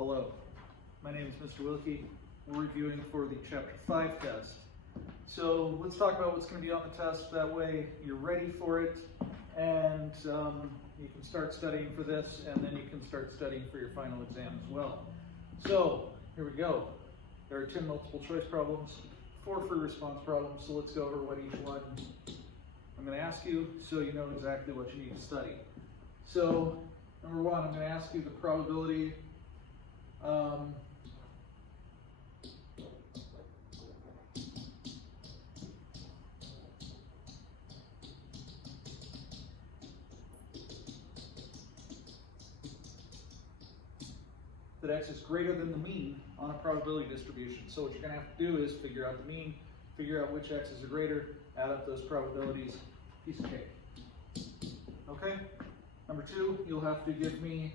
Hello, my name is Mr. Wilke. We're reviewing for the Chapter 5 test. So let's talk about what's going to be on the test. That way you're ready for it and you can start studying for this, and then you can start studying for your final exam as well. So here we go. There are 10 multiple choice problems, 4 free response problems. So let's go over what each one I'm going to ask you so you know exactly what you need to study. So number 1, I'm going to ask you the probability that x is greater than the mean on a probability distribution. So what you're going to have to do is figure out the mean, figure out which x's are greater, add up those probabilities, piece of cake. Okay? Number 2, you'll have to give me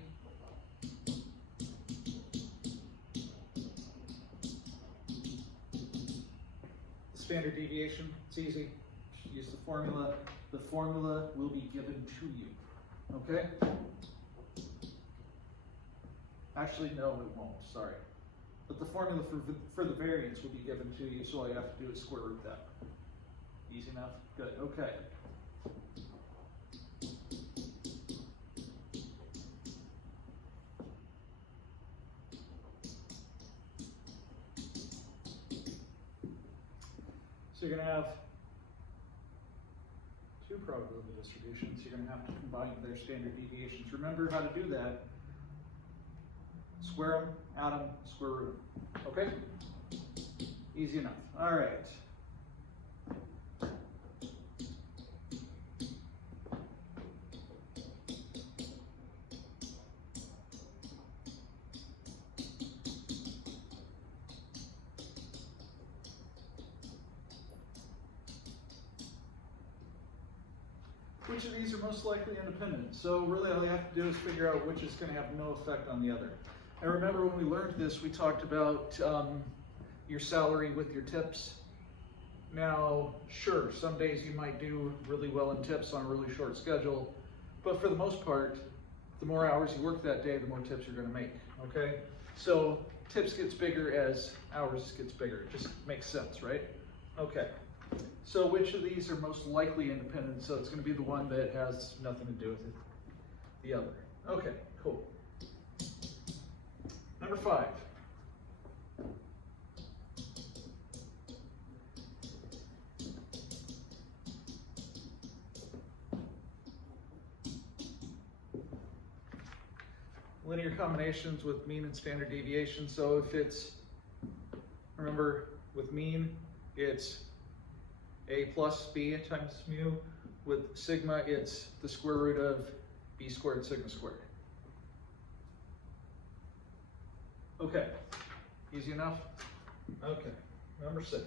standard deviation. It's easy. Just use the formula. The formula will be given to you. Okay? Actually, no, it won't. Sorry. But the formula for the variance will be given to you, so all you have to do is square root that. Easy enough? Good. Okay. So you're going to have 2 probability distributions. You're going to have to combine their standard deviations. Remember how to do that. Square them, add them, square root them. Okay? Easy enough. All right. Which of these are most likely independent? So really all you have to do is figure out which is going to have no effect on the other. And remember when we learned this, we talked about your salary with your tips. Now, sure, some days you might do really well in tips on a really short schedule, but for the most part, the more hours you work that day, the more tips you're going to make, okay? So tips gets bigger as hours gets bigger. It just makes sense, right? Okay. So which of these are most likely independent? So it's going to be the one that has nothing to do with the other. Okay, cool. Number 5. Linear combinations with mean and standard deviation. So if it's, remember with mean, it's a plus b times mu. With sigma, it's the square root of b squared sigma squared. Okay, easy enough? Okay, number 6.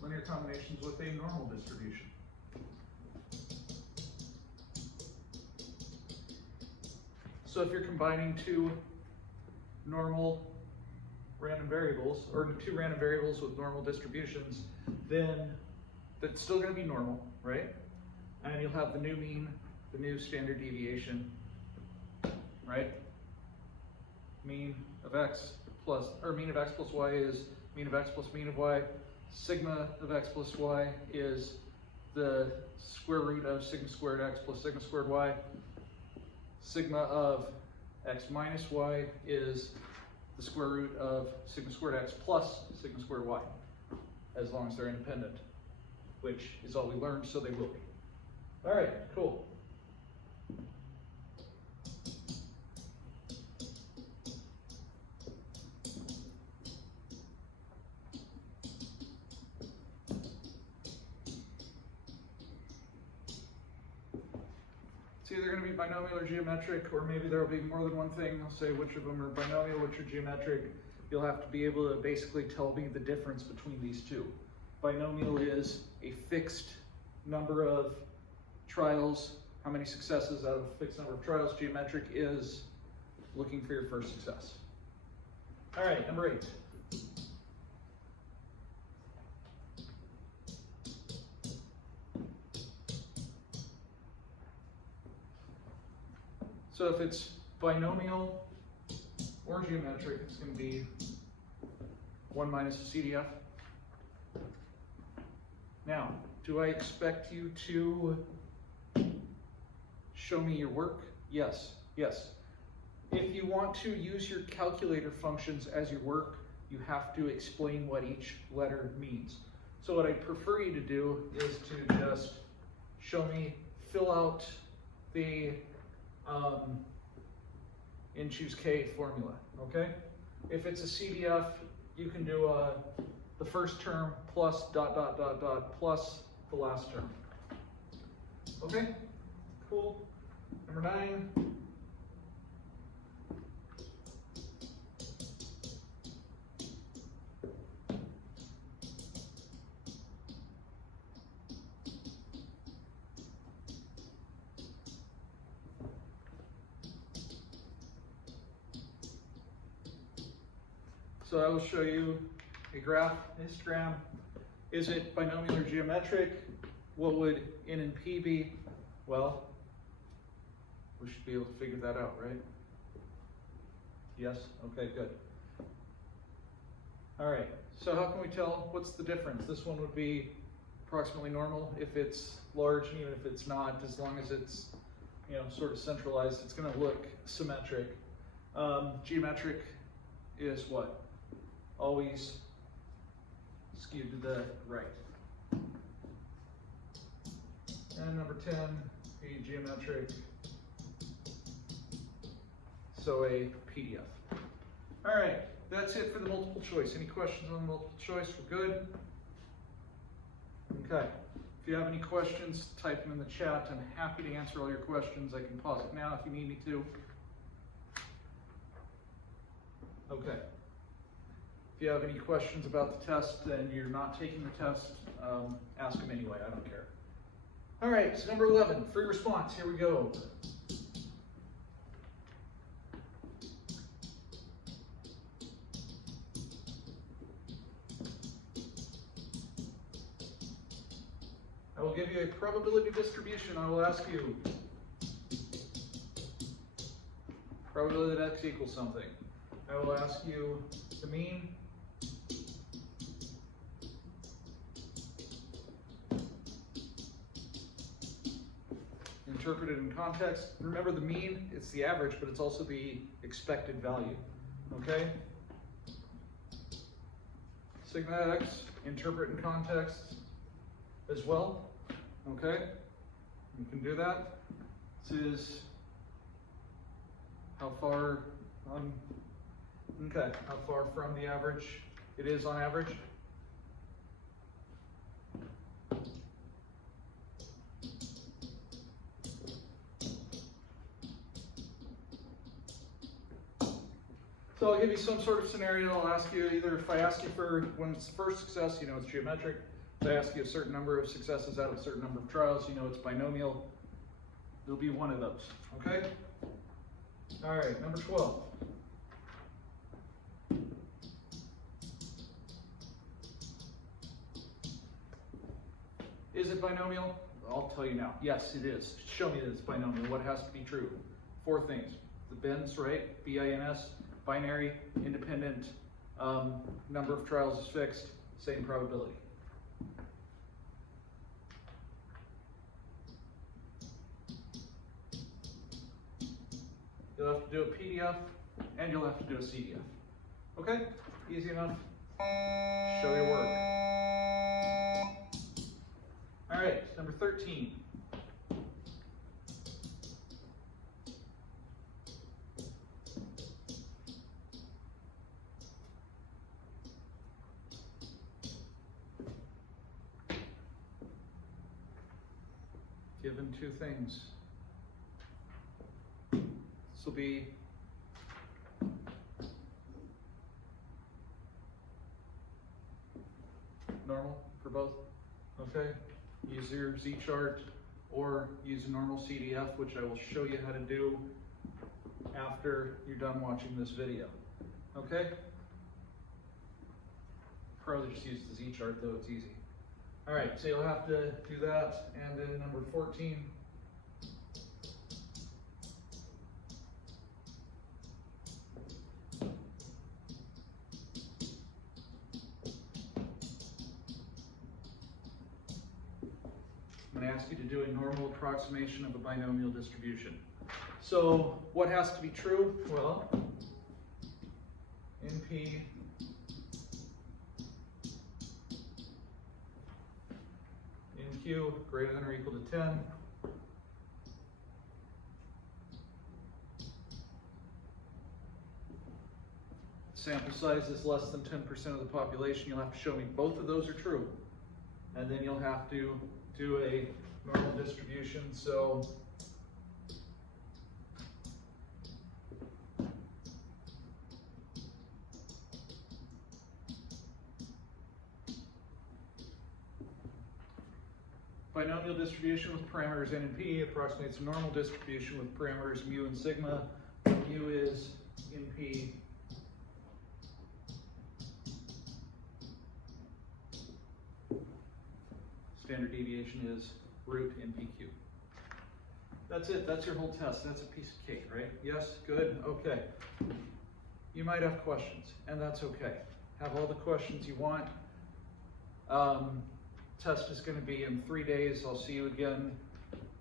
Linear combinations with a normal distribution. So if you're combining 2 normal random variables, or 2 random variables with normal distributions, then that's still going to be normal, right? And you'll have the new mean, the new standard deviation, right? Mean of x plus, or mean of x plus y is mean of x plus mean of y. Sigma of x plus y is the square root of sigma squared x plus sigma squared y. Sigma of x minus y is the square root of sigma squared x plus sigma squared y, as long as they're independent, which is all we learned, so they will be. All right, cool. It's either going to be binomial or geometric, or maybe there will be more than one thing. I'll say which of them are binomial, which are geometric. You'll have to be able to basically tell me the difference between these two. Binomial is a fixed number of trials, how many successes out of a fixed number of trials. Geometric is looking for your first success. All right, number 8. So if it's binomial or geometric, it's going to be 1 minus the CDF. Now, do I expect you to show me your work? Yes, yes. If you want to use your calculator functions as your work, you have to explain what each letter means. So what I prefer you to do is to just show me, fill out the in choose K formula, okay? If it's a CDF, you can do the first term plus ... plus the last term. Okay, cool. Number 9. So I will show you a graph, a histogram. Is it binomial or geometric? What would N and P be? Well, we should be able to figure that out, right? Yes? Okay, good. All right, so how can we tell what's the difference? This one would be approximately normal if it's large, and even if it's not, as long as it's, you know, sort of centralized, it's going to look symmetric. Geometric is what? Always skewed to the right. And number 10, a geometric, so a PDF. All right, that's it for the multiple choice. Any questions on the multiple choice? We're good? Okay. If you have any questions, type them in the chat. I'm happy to answer all your questions. I can pause it now if you need me to. Okay. If you have any questions about the test and you're not taking the test, ask them anyway. I don't care. All right, so number 11, free response. Here we go. I will give you a probability distribution. I will ask you probability that x equals something. I will ask you the mean, interpreted in context. Remember, the mean, it's the average, but it's also the expected value, okay? Sigma x, interpret in context as well, okay? You can do that. This is how far, okay, how far from the average it is on average. So I'll give you some sort of scenario. I'll ask you either, if I ask you for when it's first success, you know it's geometric. If I ask you a certain number of successes out of a certain number of trials, you know it's binomial. There'll be one of those, okay? All right, number 12. Is it binomial? I'll tell you now. Yes, it is. Show me that it's binomial. What has to be true? 4 things. The bins, right? B-I-N-S. Binary, independent, number of trials is fixed, same probability. You'll have to do a PDF and you'll have to do a CDF. Okay? Easy enough. Show your work. All right, number 13. Given 2 things. This will be normal for both. Okay. Use your Z chart or use a normal CDF, which I will show you how to do after you're done watching this video. Okay. Probably just use the Z chart though, it's easy. All right, so you'll have to do that. And then number 14. I'm going to ask you to do a normal approximation of a binomial distribution. So what has to be true? Well, NP NQ greater than or equal to 10. Sample size is less than 10% of the population. You'll have to show me both of those are true. And then you'll have to do a normal distribution. So binomial distribution with parameters n and p approximates a normal distribution with parameters mu and sigma. Mu is np standard deviation is root NPQ. That's it. That's your whole test. That's a piece of cake, right? Yes? Good? Okay. You might have questions, and that's okay. Have all the questions you want. Test is going to be in 3 days. I'll see you again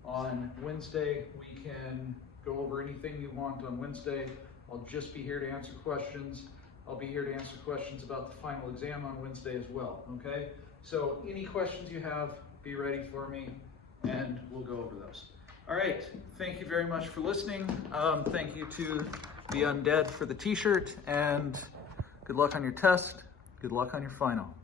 on Wednesday. We can go over anything you want on Wednesday. I'll just be here to answer questions. I'll be here to answer questions about the final exam on Wednesday as well, okay? So any questions you have, be ready for me, and we'll go over those. All right, thank you very much for listening. Thank you to The Undead for the t-shirt, and good luck on your test. Good luck on your final.